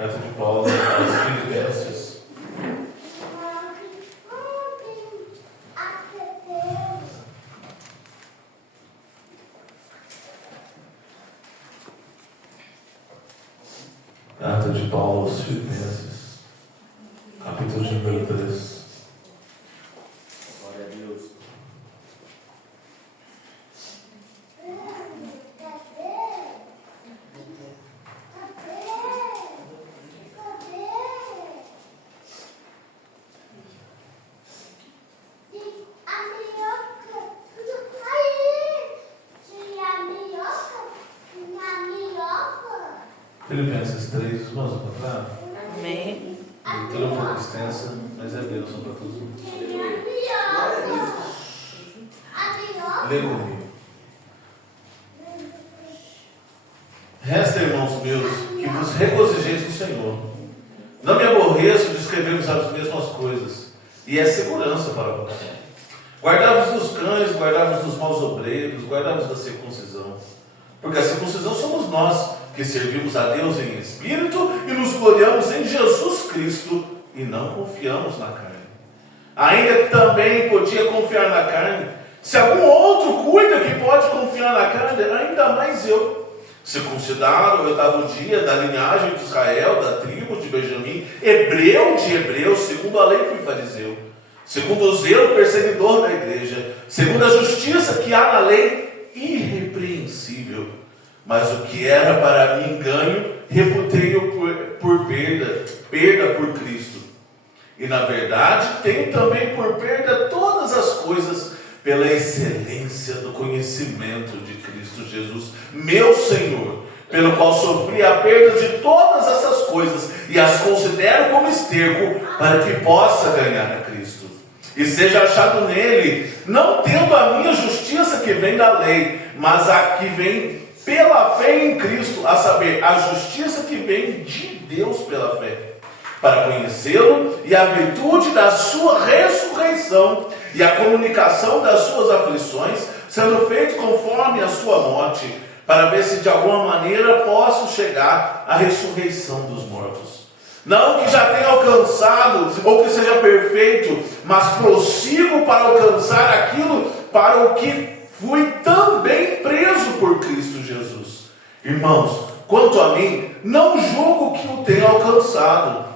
Carta de Paulo aos Filipenses. Carta de Paulo aos Filipenses, capítulo de número 3. Glória a Deus. Filipenses 3, vamos encontrar? Amém. Leitura um pouco extensa, mas é bênção para todos nós. Lê comigo. Resta, irmãos meus, que vos regozijeis no Senhor. Não me aborreço de escrever-vos as mesmas coisas, e é segurança para vós. Guardai-vos dos cães, guardai-vos dos maus obreiros, guardai-vos da circuncisão. Porque a circuncisão somos nós, que servimos a Deus em espírito e nos gloriamos em Jesus Cristo e não confiamos na carne. Ainda que também podia confiar na carne, se algum outro cuida que pode confiar na carne, ainda mais eu. Circuncidado ao 8º dia, da linhagem de Israel, da tribo de Benjamim, hebreu de hebreus, segundo a lei fui fariseu, segundo o zelo perseguidor da igreja, segundo a justiça que há na lei, irrepreensível. Mas o que era para mim ganho, reputei-o por perda por Cristo. E na verdade tenho também por perda todas as coisas, pela excelência do conhecimento de Cristo Jesus, meu Senhor, pelo qual sofri a perda de todas essas coisas, e as considero como esterco, para que possa ganhar a Cristo, e seja achado nele, não tendo a minha justiça que vem da lei, mas a que vem pela fé em Cristo, a saber, a justiça que vem de Deus pela fé, para conhecê-lo e a virtude da sua ressurreição e a comunicação das suas aflições, sendo feito conforme a sua morte, para ver se de alguma maneira posso chegar à ressurreição dos mortos. Não que já tenha alcançado ou que seja perfeito, mas prossigo para alcançar aquilo para o que fui também preso por Cristo Jesus. Irmãos, quanto a mim, não julgo que o tenha alcançado,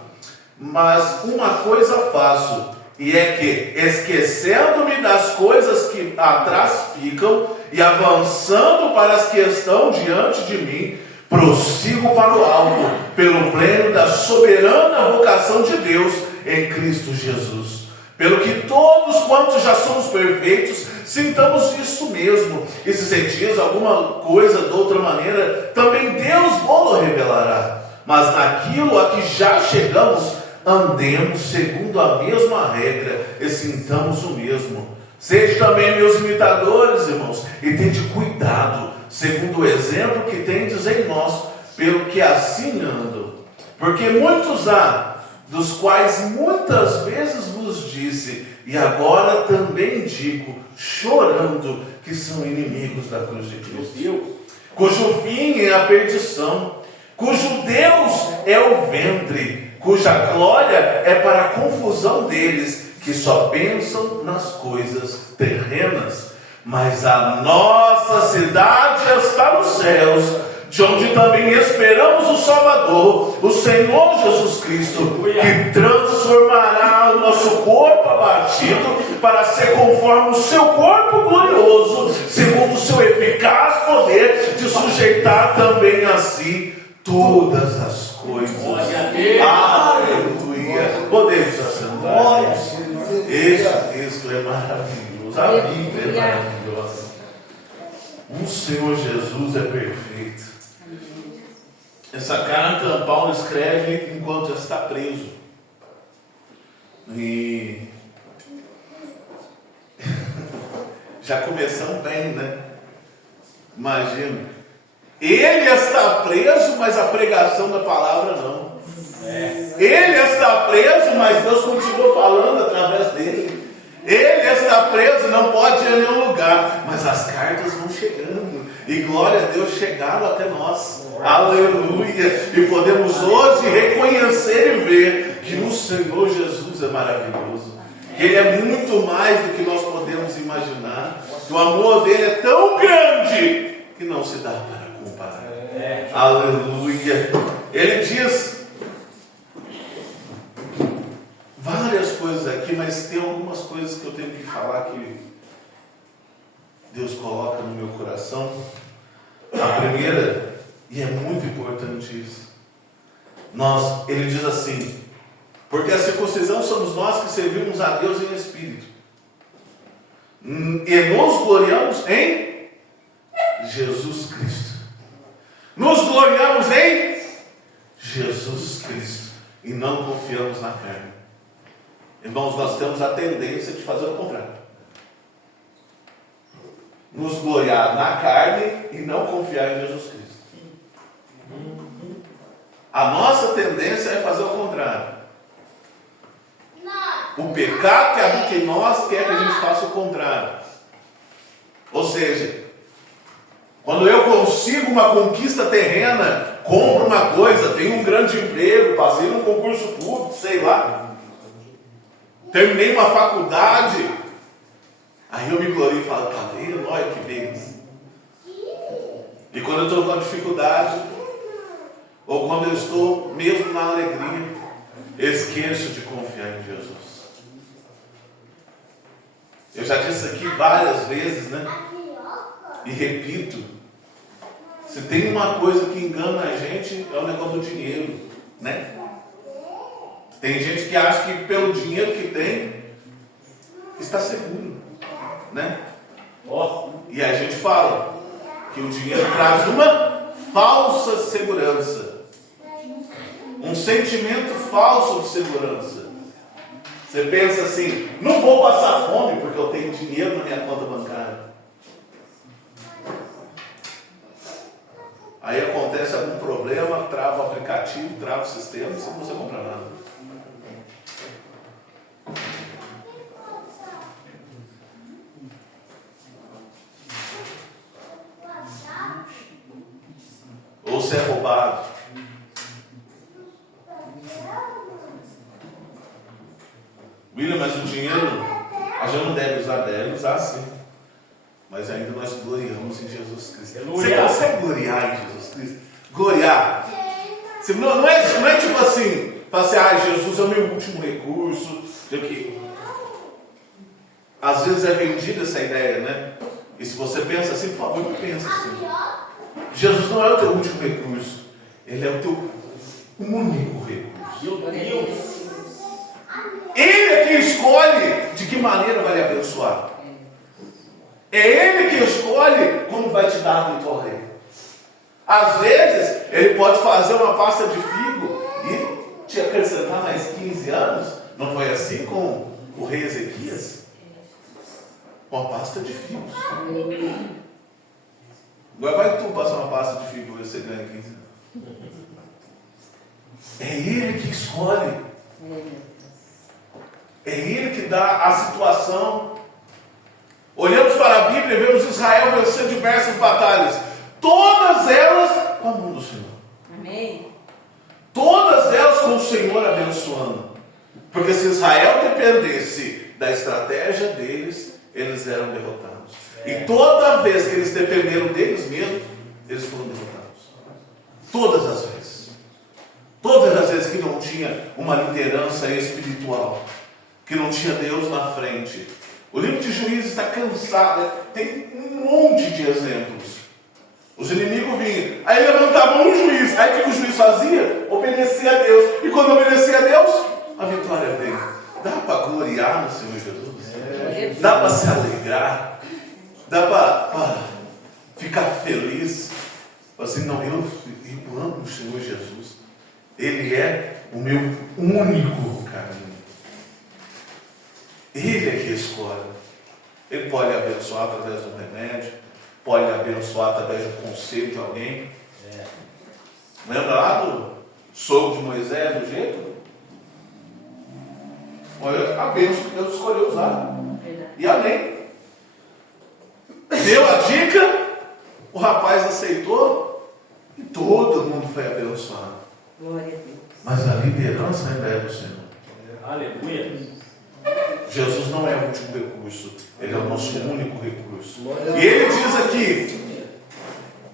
mas uma coisa faço, e é que, esquecendo-me das coisas que atrás ficam e avançando para as que estão diante de mim, prossigo para o alto, pelo pleno da soberana vocação de Deus em Cristo Jesus. Pelo que todos quantos já somos perfeitos, sintamos isso mesmo. E se sentis alguma coisa de outra maneira, também Deus vos revelará. Mas naquilo a que já chegamos, andemos segundo a mesma regra e sintamos o mesmo. Sede também meus imitadores, irmãos, e tende cuidado, segundo o exemplo que tendes em nós, pelo que assim andam. Porque muitos há, dos quais muitas vezes vos disse, e agora também digo, chorando, que são inimigos da cruz de Cristo, cujo fim é a perdição, cujo Deus é o ventre, cuja glória é para a confusão deles, que só pensam nas coisas terrenas. Mas a nossa cidade está nos céus, de onde também esperamos o Salvador, o Senhor Jesus Cristo, que transformará o nosso corpo abatido para ser conforme o seu corpo glorioso, segundo o seu eficaz poder de sujeitar também a si todas as coisas. Aleluia! Podemos assentar. Esse texto é maravilhoso, a Bíblia é maravilhosa. O Senhor Jesus é perfeito. Essa carta Paulo escreve enquanto está preso. E já começamos bem, né? Imagina. Ele está preso, mas a pregação da palavra não. Ele está preso, mas Deus continua falando através dele. Ele está preso, não pode ir a nenhum lugar, mas as cartas vão chegando. E glória a Deus, chegaram até nós. Aleluia. E podemos hoje reconhecer e ver que o Senhor Jesus é maravilhoso. Que Ele é muito mais do que nós podemos imaginar. Que o amor dele é tão grande que não se dá para comparar. Aleluia. Ele diz várias coisas aqui, mas tem algumas coisas que eu tenho que falar que Deus coloca no meu coração. A primeira, e é muito importante isso, ele diz assim: porque a circuncisão somos nós que servimos a Deus em espírito, e nos gloriamos em Jesus Cristo. Nos gloriamos em Jesus Cristo e não confiamos na carne. Irmãos, nós temos a tendência de fazer o contrário. Nos gloriar na carne e não confiar em Jesus Cristo. A nossa tendência é fazer o contrário. O pecado que habita em nós quer que a gente faça o contrário. Ou seja, quando eu consigo uma conquista terrena, compro uma coisa, tenho um grande emprego, passei num concurso público, sei lá, terminei uma faculdade, aí eu me glorio e falo: tá vendo? Olha que bênção. E quando eu estou com dificuldade, ou quando eu estou mesmo na alegria, esqueço de confiar em Jesus. Eu já disse aqui várias vezes, né? E repito: se tem uma coisa que engana a gente, é o negócio do dinheiro, né? Tem gente que acha que pelo dinheiro que tem, está seguro, né? E a gente fala que o dinheiro traz uma falsa segurança, um sentimento falso de segurança. Você pensa assim: não vou passar fome porque eu tenho dinheiro na minha conta bancária. Aí acontece algum problema, trava o aplicativo, trava o sistema, você não consegue comprar nada. Ou se é roubado. William, mas o dinheiro a gente não deve usar sim. Mas ainda nós gloriamos em Jesus Cristo. Você consegue gloriar em Jesus Cristo? Gloriar. Não é tipo assim, falar assim: Jesus é o meu último recurso. Às vezes é vendida essa ideia, né? E se você pensa assim, por favor, não pensa assim. Jesus não é o teu último recurso. Ele é o teu único recurso. Ele é quem escolhe de que maneira vai lhe abençoar. É Ele que escolhe como vai te dar a vitória. Às vezes, Ele pode fazer uma pasta de figo e te acrescentar mais 15 anos. Não foi assim com o rei Ezequias? Uma pasta de figos. Agora vai tu passar uma pasta de figo e você ganha 15 anos. É Ele que escolhe. É Ele que dá a situação. Olhamos para a Bíblia e vemos Israel vencer diversas batalhas. Todas elas com a mão do Senhor. Amém. Todas elas com o Senhor abençoando. Porque se Israel dependesse da estratégia deles, eles eram derrotados. E toda vez que eles dependeram deles mesmos, eles foram derrotados. Todas as vezes. Todas as vezes que não tinha uma liderança espiritual, que não tinha Deus na frente. O livro de Juízes está cansado, tem um monte de exemplos. Os inimigos vinham, aí levantavam um juiz, aí o que o juiz fazia? Obedecia a Deus. E quando obedecia a Deus, a vitória veio. Dá para gloriar no Senhor Jesus? Dá para se alegrar? Dá para ficar feliz? Assim, não, eu amo o Senhor Jesus. Ele é o meu único caminho. Ele é que escolhe. Ele pode abençoar através de um remédio, pode abençoar através do conselho de alguém. Lembra lá do sogro de Moisés, do jeito? Olha a bênção que Deus escolheu usar. E amém. Deu a dica, O rapaz aceitou e todo mundo foi abençoado. Glória a Deus. Mas a liderança ainda é do Senhor. Aleluia. Jesus não é o último recurso, Ele é o nosso único recurso. E Ele diz aqui,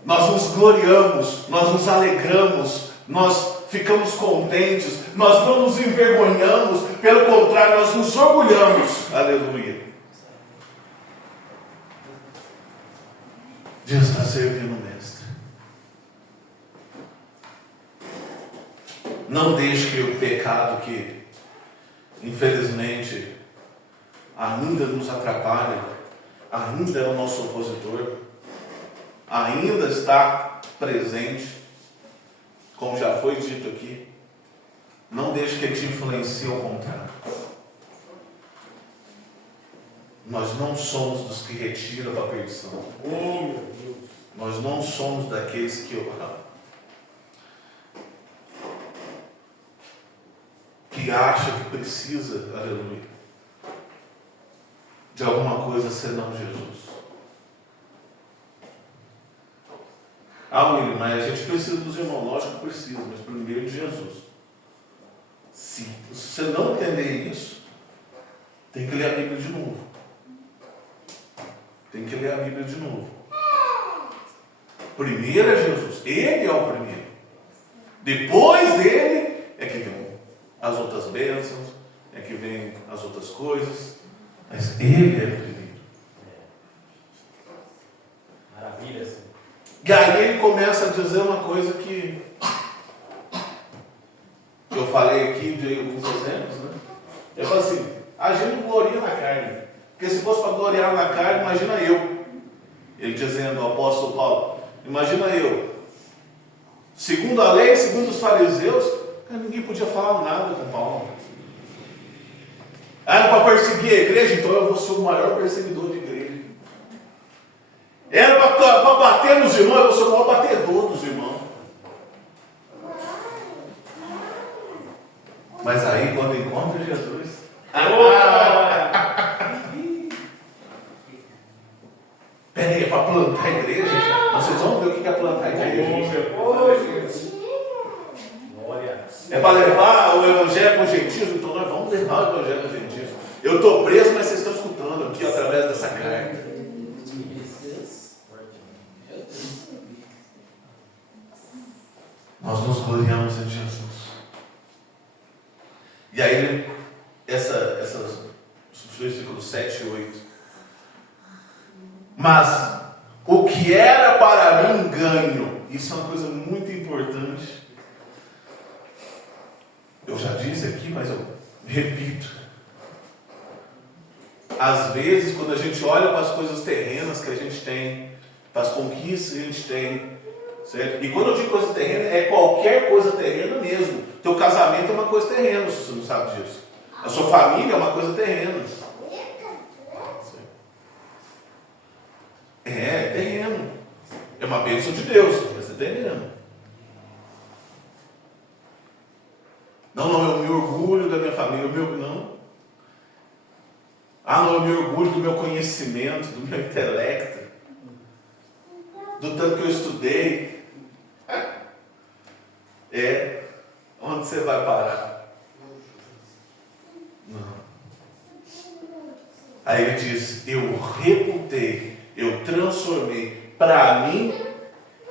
nós nos gloriamos, nós nos alegramos, nós ficamos contentes, nós não nos envergonhamos, pelo contrário, nós nos orgulhamos. Aleluia. Deus está servindo o Mestre. Não deixe que o pecado que, infelizmente, ainda nos atrapalha, ainda é o nosso opositor, ainda está presente, como já foi dito aqui, não deixe que ele te influencie ao contrário. Nós não somos dos que retiram da perdição. Oh, meu Deus. Nós não somos daqueles que acha que precisa, aleluia, de alguma coisa senão Jesus. William, mas a gente precisa dos irmãos, lógico que precisa, mas primeiro de Jesus. Se você não entender isso, tem que ler a Bíblia de novo. Tem que ler a Bíblia de novo. Primeiro é Jesus, Ele é o primeiro. Depois dele é que vem as outras bênçãos, é que vem as outras coisas, mas Ele é o primeiro. Maravilha, sim. E aí ele começa a dizer uma coisa que eu falei aqui de alguns exemplos, né? Ele fala assim, a gente não gloria na carne, porque se fosse para gloriar na carne, imagina eu. Ele dizendo, o apóstolo Paulo, imagina eu, segundo a lei, segundo os fariseus, ninguém podia falar nada com Paulo. Era para perseguir a igreja, então eu vou ser o maior perseguidor de igreja. Era para bater nos irmãos, eu vou ser o maior batedor dos irmãos. Mas aí, quando encontra Jesus, peraí, é para plantar a igreja? Vocês vão ver o que é plantar a igreja? Glória. É para levar o evangelho para os gentios? Então nós vamos levar o evangelho para os gentios. Eu estou preso, mas vocês estão escutando aqui através dessa carne. Nós nos gloriamos em Jesus. E aí, essas versículos 7 e 8. Mas o que era para mim ganho, isso é uma coisa muito importante. Eu já disse aqui, mas eu repito. Às vezes, quando a gente olha para as coisas terrenas que a gente tem, para as conquistas que a gente tem, certo? E quando eu digo coisa terrena, é qualquer coisa terrena mesmo. Teu casamento é uma coisa terrena, se você não sabe disso. A sua família é uma coisa terrena. É terreno. É uma bênção de Deus, mas é terreno. Não, eu me orgulho da minha família, não. Não, eu me orgulho do meu conhecimento, do meu intelecto, do tanto que eu estudei. Onde você vai parar? Não. Aí ele diz, eu reputei, eu transformei, para mim,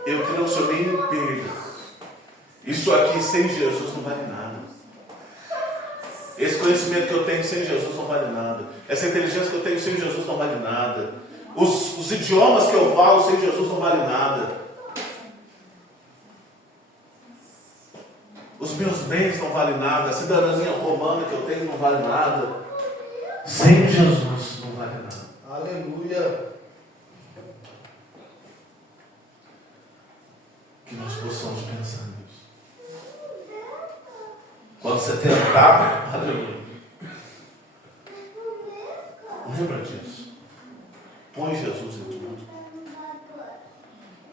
eu transformei em perda. Isso aqui sem Jesus não vale nada. Esse conhecimento que eu tenho sem Jesus não vale nada. Essa inteligência que eu tenho sem Jesus não vale nada. Os idiomas que eu falo sem Jesus não vale nada. Os meus bens não valem nada. A cidadania romana que eu tenho não vale nada. Sem Jesus não vale nada. Aleluia. Que nós possamos pensar nisso. Quando você tentar, aleluia, lembra disso. Põe Jesus em tudo.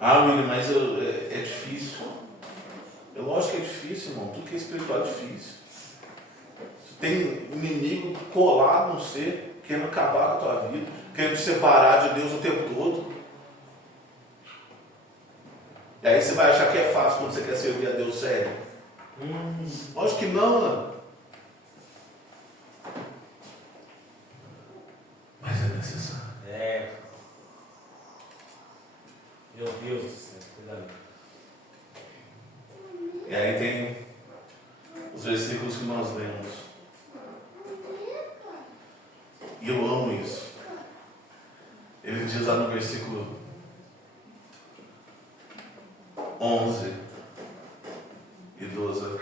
William, mas é difícil. É lógico que é difícil, irmão. Tudo que é espiritual é difícil. Você tem um inimigo colado no ser, querendo acabar com a tua vida, querendo te separar de Deus o tempo todo. E aí você vai achar que é fácil quando você quer servir a Deus sério. Lógico que não, né? Mas é necessário. Meu Deus do céu, cuidado. E aí tem os versículos que nós lemos. E eu amo isso. Ele diz lá no versículo 11 e 12: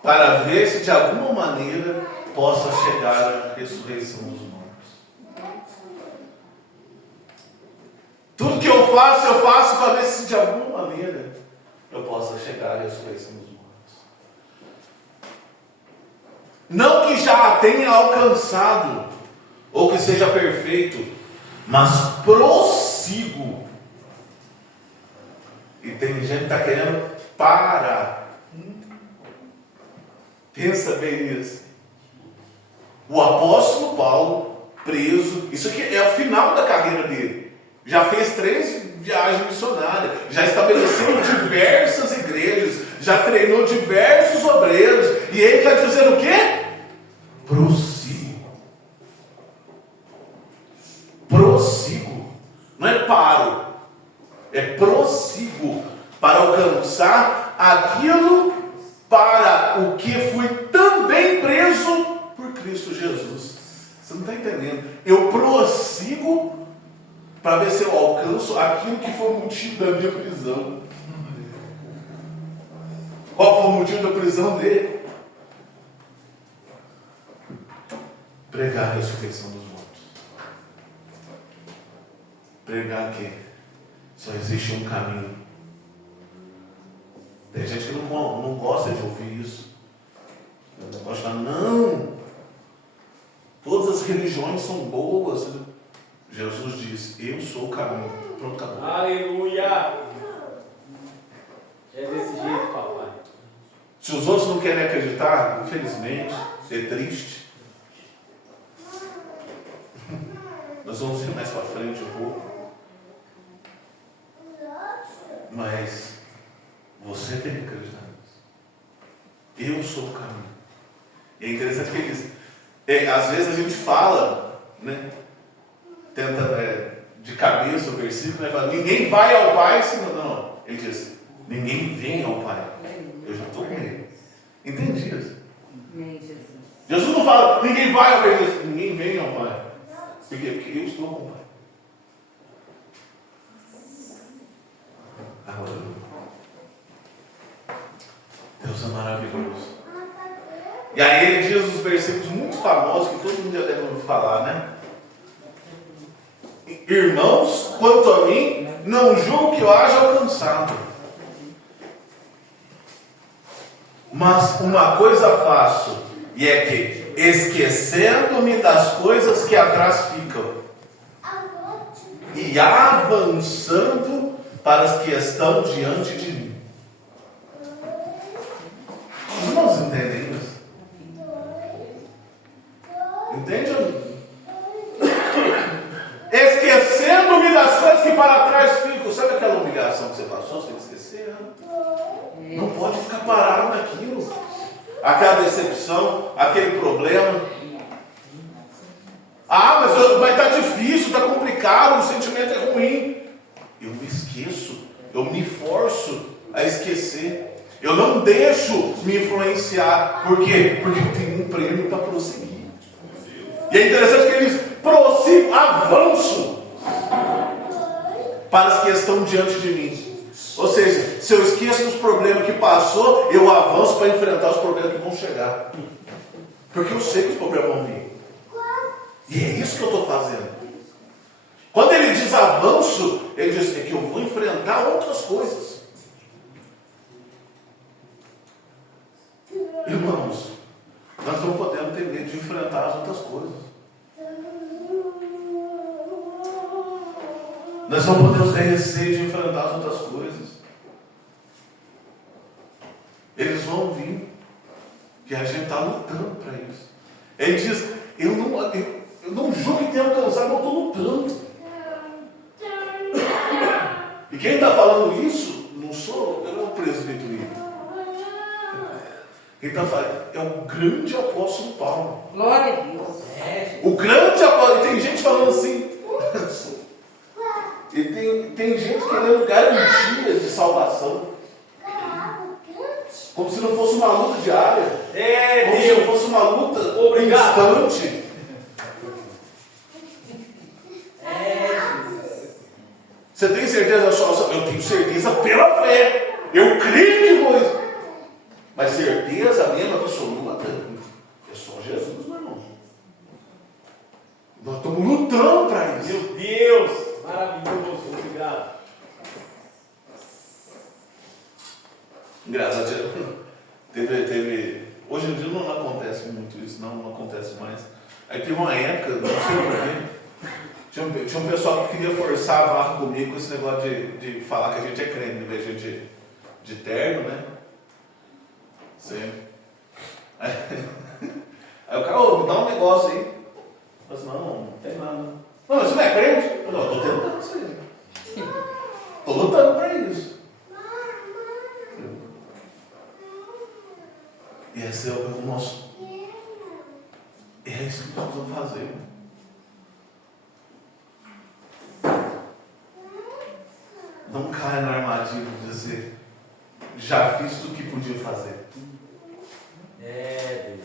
para ver se de alguma maneira possa chegar a ressurreição dos mortos. Tudo que eu faço para ver se de alguma maneira eu possa chegar à ressurreição dos mortos. Não que já a tenha alcançado, ou que seja perfeito, mas prossigo. E tem gente que está querendo parar. Pensa bem nisso. O apóstolo Paulo, preso, isso aqui é o final da carreira dele. Já fez 3 viagens missionárias, já estabeleceu diversas igrejas, já treinou diversos obreiros, e ele está dizendo o quê? Prossigo. Prossigo. Não é paro, é prossigo para alcançar aquilo para o que fui também preso por Cristo Jesus. Você não está entendendo? Eu prossigo para ver se eu alcanço aquilo que foi o motivo da minha prisão. Qual foi o motivo da prisão dele? Pregar a ressurreição dos mortos. Pregar que só existe um caminho. Tem gente que não gosta de ouvir isso. Não gosta de falar, não. Todas as religiões são boas. Jesus diz, eu sou o caminho. Pronto, acabou. Aleluia! É desse jeito, papai. Se os outros não querem acreditar, infelizmente, é triste. Nós vamos ir mais para frente um pouco. Mas você tem que acreditar nisso. Eu sou o caminho. E é interessante que ele diz, às vezes a gente fala, né? Tenta de cabeça o versículo, né? Fala, ninguém vai ao Pai se não. Ele diz, ninguém vem ao Pai. Eu já estou com ele. Entende isso? Jesus não fala, ninguém vai ao Pai. Ele diz, ninguém vem ao Pai. Por quê? Porque eu estou com o Pai. Deus é maravilhoso. E aí ele diz os versículos muito famosos que todo mundo já deve ouvir falar, né? Irmãos, quanto a mim, não julgo que eu haja alcançado. Mas uma coisa faço, e é que, esquecendo-me das coisas que atrás ficam, e avançando para as que estão diante de mim. Os irmãos entendem isso? Entende? Esquecendo-me das coisas que para trás ficam. Sabe aquela humilhação que você passou? Você tem que esquecer. Não pode ficar parado naquilo. Aquela decepção, aquele problema. Mas está difícil, está complicado, o sentimento é ruim. Eu me esqueço, eu me forço a esquecer. Eu não deixo me influenciar. Por quê? Porque eu tenho um prêmio para prosseguir. E é interessante que ele diz, prossigo, avanço para as que estão diante de mim. Ou seja, se eu esqueço dos problemas que passou, eu avanço para enfrentar os problemas que vão chegar. Porque eu sei que os problemas vão vir. E é isso que eu estou fazendo. Quando ele diz avanço, ele diz que eu vou enfrentar outras coisas. Irmãos, nós não podemos ter medo de enfrentar as outras coisas. Nós não podemos ter receio de enfrentar as outras coisas. Eles vão vir. E a gente está lutando para isso. Ele diz, eu não julgo que tenha alcançado, eu estou lutando. E quem está falando isso, Quem está falando é o grande apóstolo Paulo. Glória a Deus. O grande apóstolo. E tem gente falando assim. E tem gente querendo garantia de salvação. Como se não fosse uma luta diária. Como se não fosse uma luta constante. Você tem certeza? Eu tenho certeza pela fé. Eu creio que vou. Mas certeza mesmo absoluta é só Jesus, meu irmão. Nós estamos lutando para isso. Meu Deus! Maravilhoso, muito grato. Engraçado. Hoje em dia não acontece muito isso, não acontece mais. Aí teve uma época, não sei porquê, tinha um pessoal que queria forçar a barra comigo com esse negócio de falar que a gente é crente, em vez de terno, né? Sempre. Aí o cara, me dá um negócio aí. Eu falei assim, não tem nada. Não, mas você não é crente? Eu não, estou tentando isso aí. Estou lutando para isso. E esse é o nosso. É isso que nós vamos fazer. Não caia na armadilha de dizer, já fiz tudo o que podia fazer. Deus.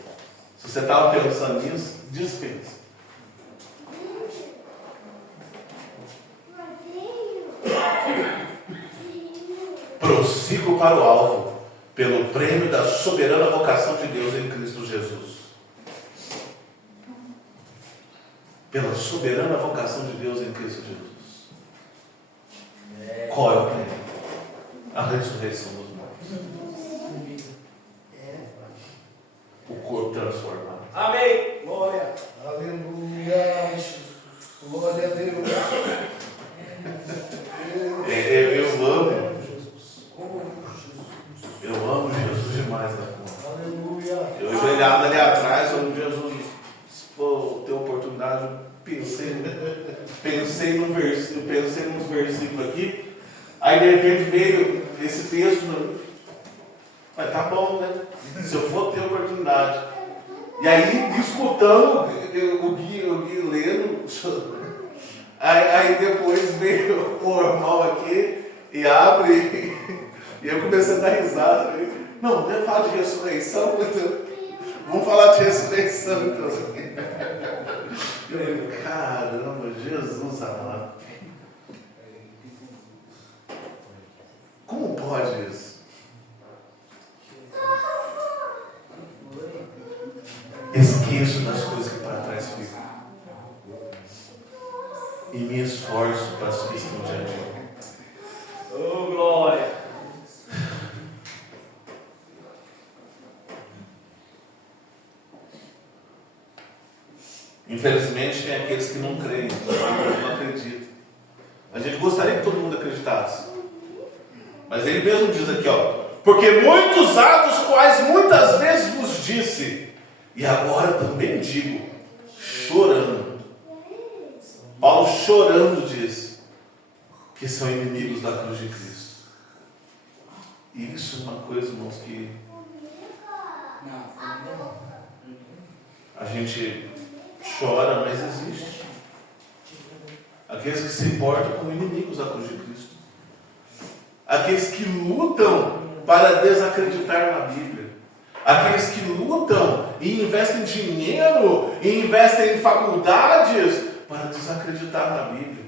Se você estava pensando nisso, dispensa. Prossigo para o alvo, pelo prêmio da soberana vocação de Deus em Cristo Jesus. Pela soberana vocação de Deus em Cristo Jesus. Qual é o prêmio? A ressurreição dos mortos. O corpo transformado. Amém. Glória. Aleluia. Glória a Deus. Eu amo Jesus demais da conta. Aleluia. Eu olhava ali atrás, quando Jesus, se for ter oportunidade, eu pensei nos versículos aqui. Aí de repente veio esse texto, mas tá bom, né? Se eu for ter oportunidade. E aí, escutando o Gui lendo, aí depois veio o normal aqui e abre, e eu comecei a dar risada. Não, vamos falar de ressurreição? Vamos falar de ressurreição, então. Caramba, Jesus amado. Como pode isso? Esqueço das coisas que para trás ficam e me esforço para as que estão diante de mim. Oh, glória. Infelizmente tem aqueles que não creem, não acreditam. A gente gostaria que todo mundo acreditasse. Mas ele mesmo diz aqui, porque muitos atos quais muitas vezes vos disse, e agora também digo, chorando. Paulo chorando diz que são inimigos da cruz de Cristo. E isso é uma coisa, irmãos, que a gente chora, mas existe. Aqueles que se importam como inimigos da cruz de Cristo. Aqueles que lutam para desacreditar na Bíblia. Aqueles que lutam e investem dinheiro e investem em faculdades para desacreditar na Bíblia.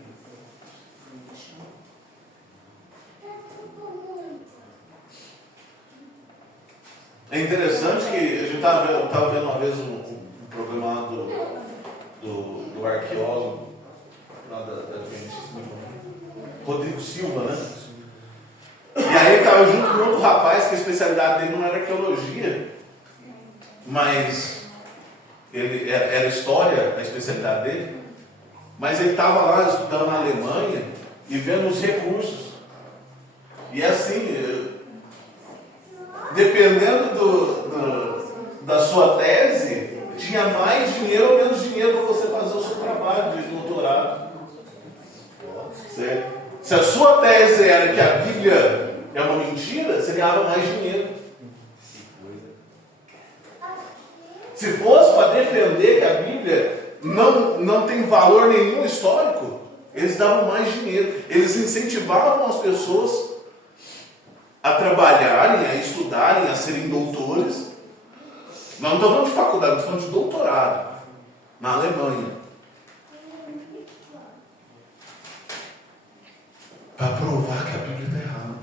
É interessante que a gente estava vendo uma vez um programa lá do arqueólogo lá da Adventíssima, Rodrigo Silva, né? E aí ele estava junto com outro rapaz que a especialidade dele não era arqueologia, mas ele era história, a especialidade dele, mas ele estava lá estudando na Alemanha e vendo os recursos. E assim, dependendo da sua tese, tinha mais dinheiro ou menos dinheiro para você fazer o seu trabalho de doutorado. Certo? Se a sua tese era que a Bíblia é uma mentira, você ganhava mais dinheiro. Se fosse para defender que a Bíblia não tem valor nenhum histórico, eles davam mais dinheiro. Eles incentivavam as pessoas a trabalharem, a estudarem, a serem doutores. Nós não estamos falando de faculdade, estamos falando de doutorado. Na Alemanha. Para provar que a Bíblia está errada.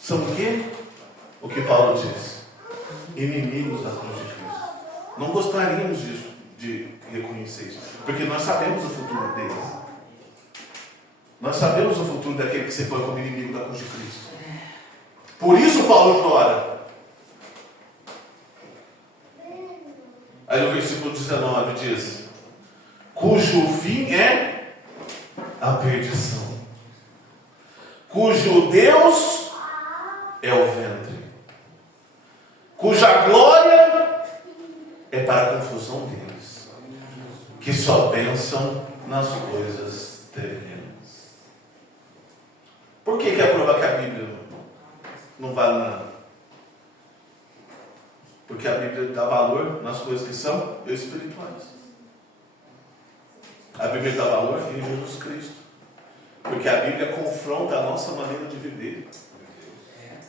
São o quê? O que Paulo diz. Inimigos da cruz de Cristo. Não gostaríamos disso, de reconhecer isso. Porque nós sabemos o futuro deles. Nós sabemos o futuro daquele que se põe como inimigo da cruz de Cristo. Por isso Paulo chora. Aí no versículo 19 diz: cujo fim é a perdição, cujo Deus é o ventre, cuja glória é para a confusão deles, que só pensam nas coisas terrenas. Por que é provar que a Bíblia não vale nada? Porque a Bíblia dá valor nas coisas que são espirituais. A Bíblia dá valor em Jesus Cristo. Porque a Bíblia confronta a nossa maneira de viver.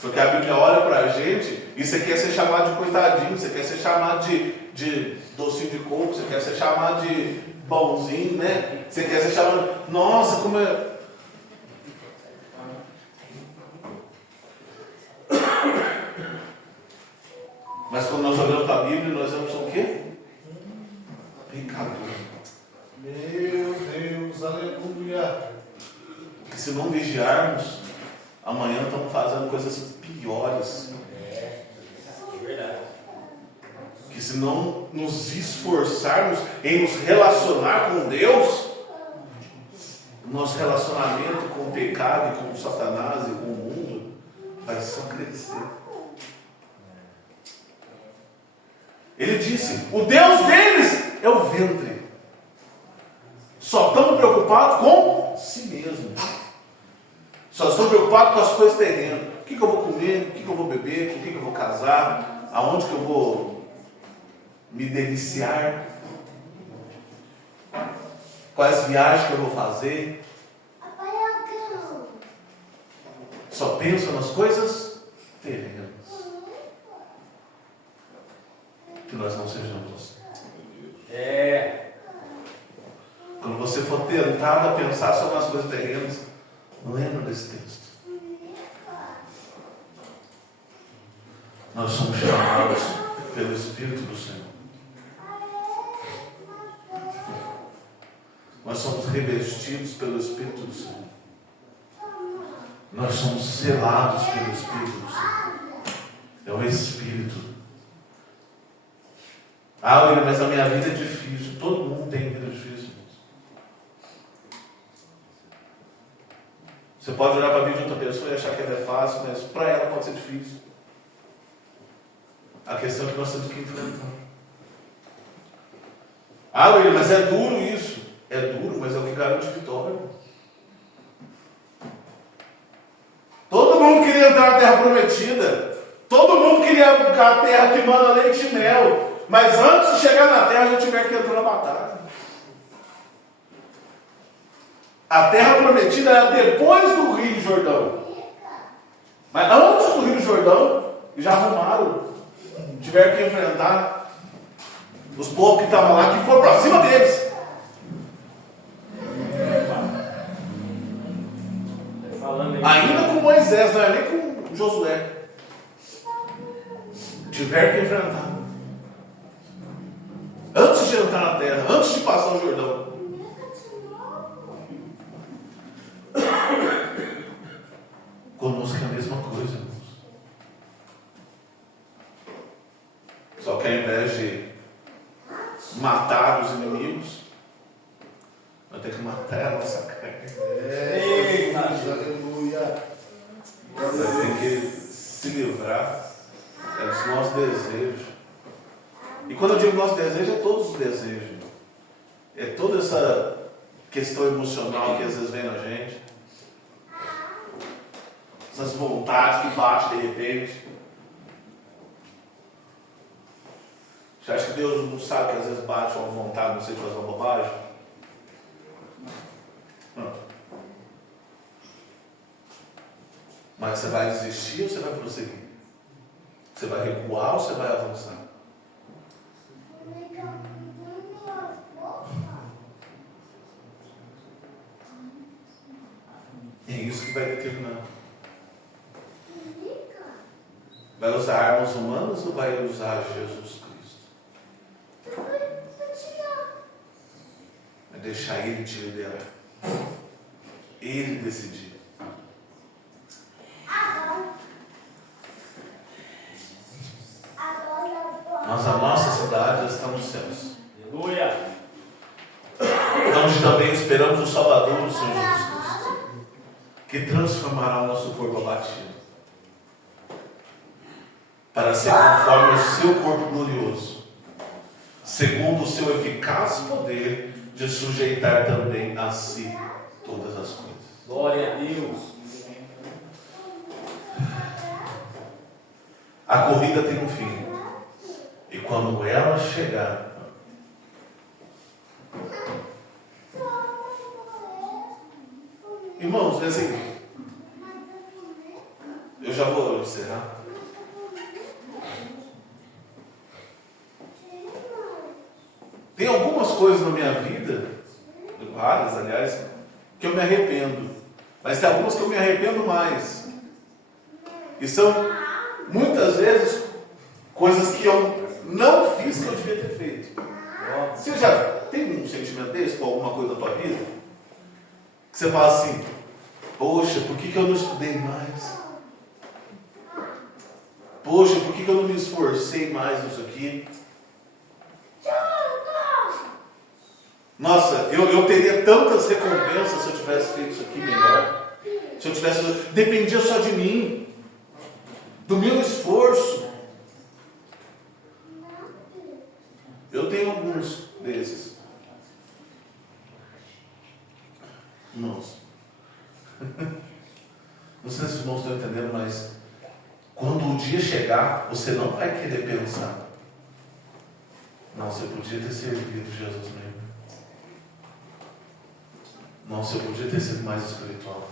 Porque a Bíblia olha para a gente e você quer ser chamado de coitadinho, você quer ser chamado de docinho de coco, você quer ser chamado de bonzinho, né? Você quer ser chamado... Nossa, como é... Mas quando nós olhamos para a Bíblia, nós vemos o quê? Pecador. Meu Deus, aleluia. Que se não vigiarmos, amanhã estamos fazendo coisas piores. É verdade. Que se não nos esforçarmos em nos relacionar com Deus, o nosso relacionamento com o pecado, e com o Satanás e com o mundo vai só crescer. Ele disse, o Deus deles é o ventre. Só estão preocupados com si mesmo. Só estão preocupados com as coisas terrenas. O que eu vou comer? O que eu vou beber? Com quem eu vou casar? Aonde que eu vou me deliciar? Quais viagens que eu vou fazer? Só pensam nas coisas terrenas. Que nós não sejamos. Quando você for tentado a pensar só nas coisas terrenas, lembra desse texto. Nós somos chamados pelo Espírito do Senhor. Nós somos revestidos pelo Espírito do Senhor. Nós somos selados pelo Espírito do Senhor. É o Espírito. Ah, William, mas a minha vida é difícil. Todo mundo tem vida difícil. Você pode olhar para a vida de outra pessoa e achar que ela é fácil, mas para ela pode ser difícil. A questão é que nós temos que enfrentar. Ah, William, mas é duro isso. É duro, mas é o que garante vitória. Todo mundo queria entrar na terra prometida. Todo mundo queria a terra que manda leite e mel. Mas antes de chegar na terra, já tiver que entrar na batalha. A terra prometida era depois do Rio Jordão. Mas antes do Rio Jordão, já arrumaram. Tiveram que enfrentar os povos que estavam lá, que foram para cima deles. Ainda com Moisés, não é nem com Josué. Tiveram que enfrentar. Antes de entrar na terra, antes de passar o Jordão. Conosco é a mesma coisa, irmãos. Só que ao invés de matar os inimigos, nós temos que matar a nossa carne. Aleluia. Nós temos que se livrar dos nossos desejos. E quando eu digo nosso desejo, é todos os desejos. É toda essa questão emocional que às vezes vem na gente. Essas vontades que batem de repente. Você acha que Deus não sabe que às vezes bate uma vontade, não sei de fazer uma bobagem? Não. Mas você vai desistir ou você vai prosseguir? Você vai recuar ou você vai avançar? É isso que vai determinar. Vai usar armas humanas ou vai usar Jesus Cristo? Vai deixar Ele te liderar. Ele decidir. Mas a nossa cidade está nos céus. Aleluia. Onde também esperamos o Salvador, o Senhor Jesus Cristo, que transformará o nosso corpo abatido, para ser conforme o seu corpo glorioso, segundo o seu eficaz poder de sujeitar também a si todas as coisas. Glória a Deus. A corrida tem um fim, e quando ela chegar, irmãos, é assim, eu já vou encerrar. Tem algumas coisas na minha vida, várias, aliás, que eu me arrependo. Mas tem algumas que eu me arrependo mais. E são, muitas vezes, coisas que eu não fiz que eu devia ter feito. Você já tem um sentimento desse com alguma coisa da tua vida? Que você fala assim, poxa, por que eu não estudei mais? Poxa, por que eu não me esforcei mais nisso aqui? Nossa, eu teria tantas recompensas se eu tivesse feito isso aqui melhor. Se eu tivesse... Dependia só de mim, do meu esforço. Eu tenho alguns desses. Irmãos, não sei se os irmãos estão entendendo, mas quando o dia chegar, você não vai querer pensar, nossa, eu podia ter servido Jesus mesmo. Nossa, eu podia ter sido mais espiritual.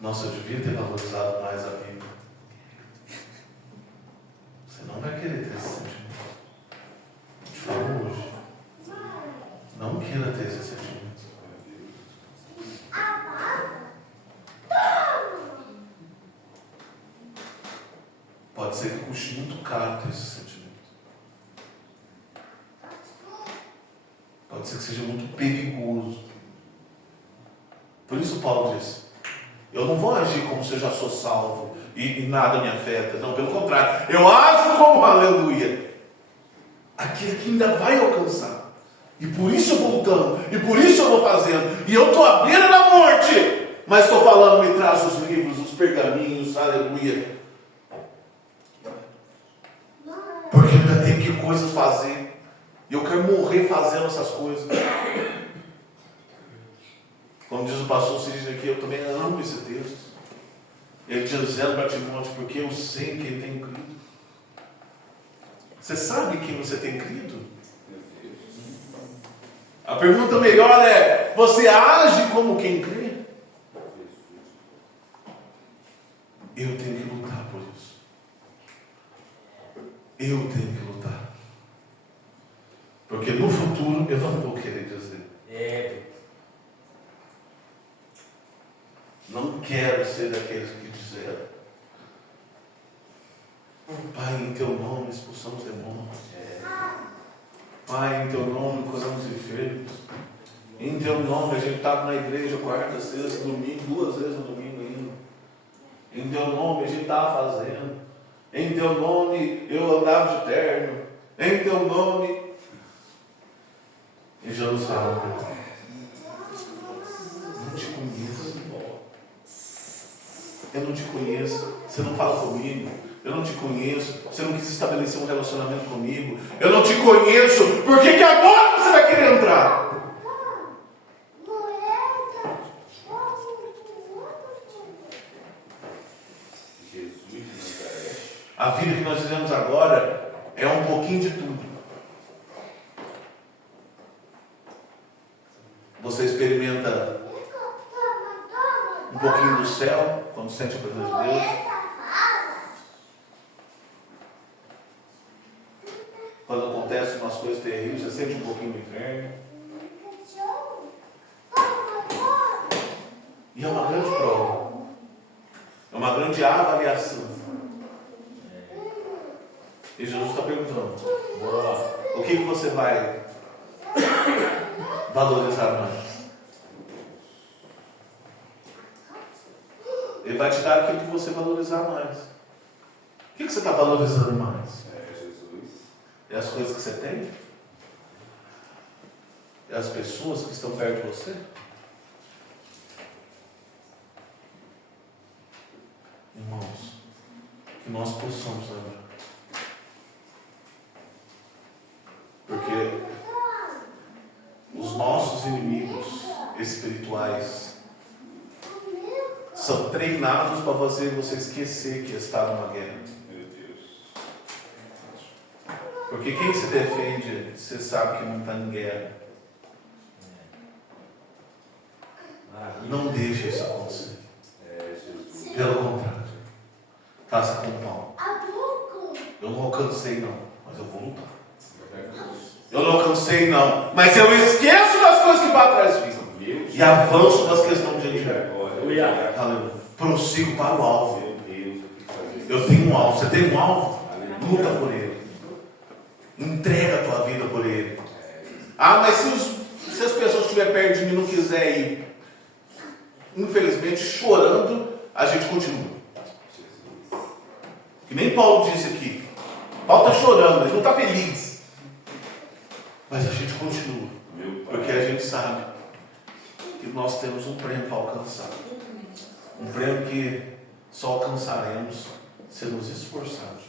Nossa, eu devia ter valorizado mais a Bíblia. Você não vai querer ter esse sentimento. Eu te falo hoje. Não queira ter esse sentimento. Pode ser que custe muito caro ter esse sentimento. Pode ser que seja muito perigoso. Por isso Paulo disse, eu não vou agir como se eu já sou salvo e nada me afeta. Não, pelo contrário, eu ajo como, aleluia, aquele que ainda vai alcançar. E por isso eu vou lutando, e por isso eu vou fazendo. E eu estou à beira da morte, mas estou falando, me traz os livros, os pergaminhos, aleluia. Porque eu ainda tenho que coisas fazer. E eu quero morrer fazendo essas coisas. Como diz o pastor Sidney aqui, eu também amo esse texto. Ele dizendo para Timóteo, porque eu sei em quem tenho crido. Você sabe em quem você tem crido? A pergunta melhor é, você age como quem crê? Eu tenho que lutar por isso. Eu tenho que lutar. Porque no futuro eu não vou querer dizer. Não quero ser daqueles que disseram, Pai, em teu nome expulsamos demônios. Pai, em teu nome curamos enfermos. Em teu nome a gente estava na igreja quarta, sexta, domingo, 2 vezes no domingo ainda. Em teu nome a gente estava fazendo. Em teu nome eu andava de terno. Em teu nome... E Jesus fala, não te conheço. Eu não te conheço. Você não fala comigo. Eu não te conheço. Você não quis estabelecer um relacionamento comigo. Eu não te conheço. Por que agora você vai querer entrar? A vida que nós fizemos agora é um pouquinho de tudo. Você experimenta um pouquinho do céu, quando sente a presença de Deus. Quando acontecem umas coisas terríveis, você sente um pouquinho do inferno. E é uma grande prova. É uma grande avaliação. E Jesus está perguntando: o que você vai valorizar mais? Ele vai te dar aquilo que você valorizar mais. O que você está valorizando mais? É as coisas que você tem? É as pessoas que estão perto de você? Irmãos, que nós possamos lembrar. Porque os nossos inimigos espirituais são treinados para fazer você esquecer que está numa guerra. Meu Deus. Porque quem se defende, você sabe que não está em guerra. Não deixe isso acontecer. Jesus. Pelo contrário, faça com pau. Eu não alcancei não, mas eu vou lutar. Eu não alcancei não, mas eu esqueço das coisas que para trás ficam. E avanço nas questões de diante. Aleluia. Prossigo para o alvo. Eu tenho um alvo. Você tem um alvo? Luta por ele. Entrega a tua vida por ele. Ah, mas se as pessoas que estiverem perto de mim não quiserem ir, infelizmente, chorando, a gente continua. Que nem Paulo disse aqui. Paulo está chorando, ele não está feliz. Mas a gente continua. Porque a gente sabe que nós temos um prêmio para alcançar. Um prêmio que só alcançaremos se nos esforçarmos.